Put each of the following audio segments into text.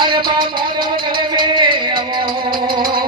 અરે બાબા ગલે મેં અમો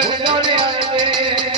જગદોરે આવે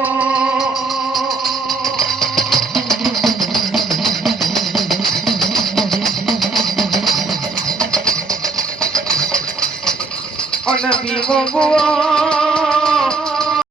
নবী মবুয়া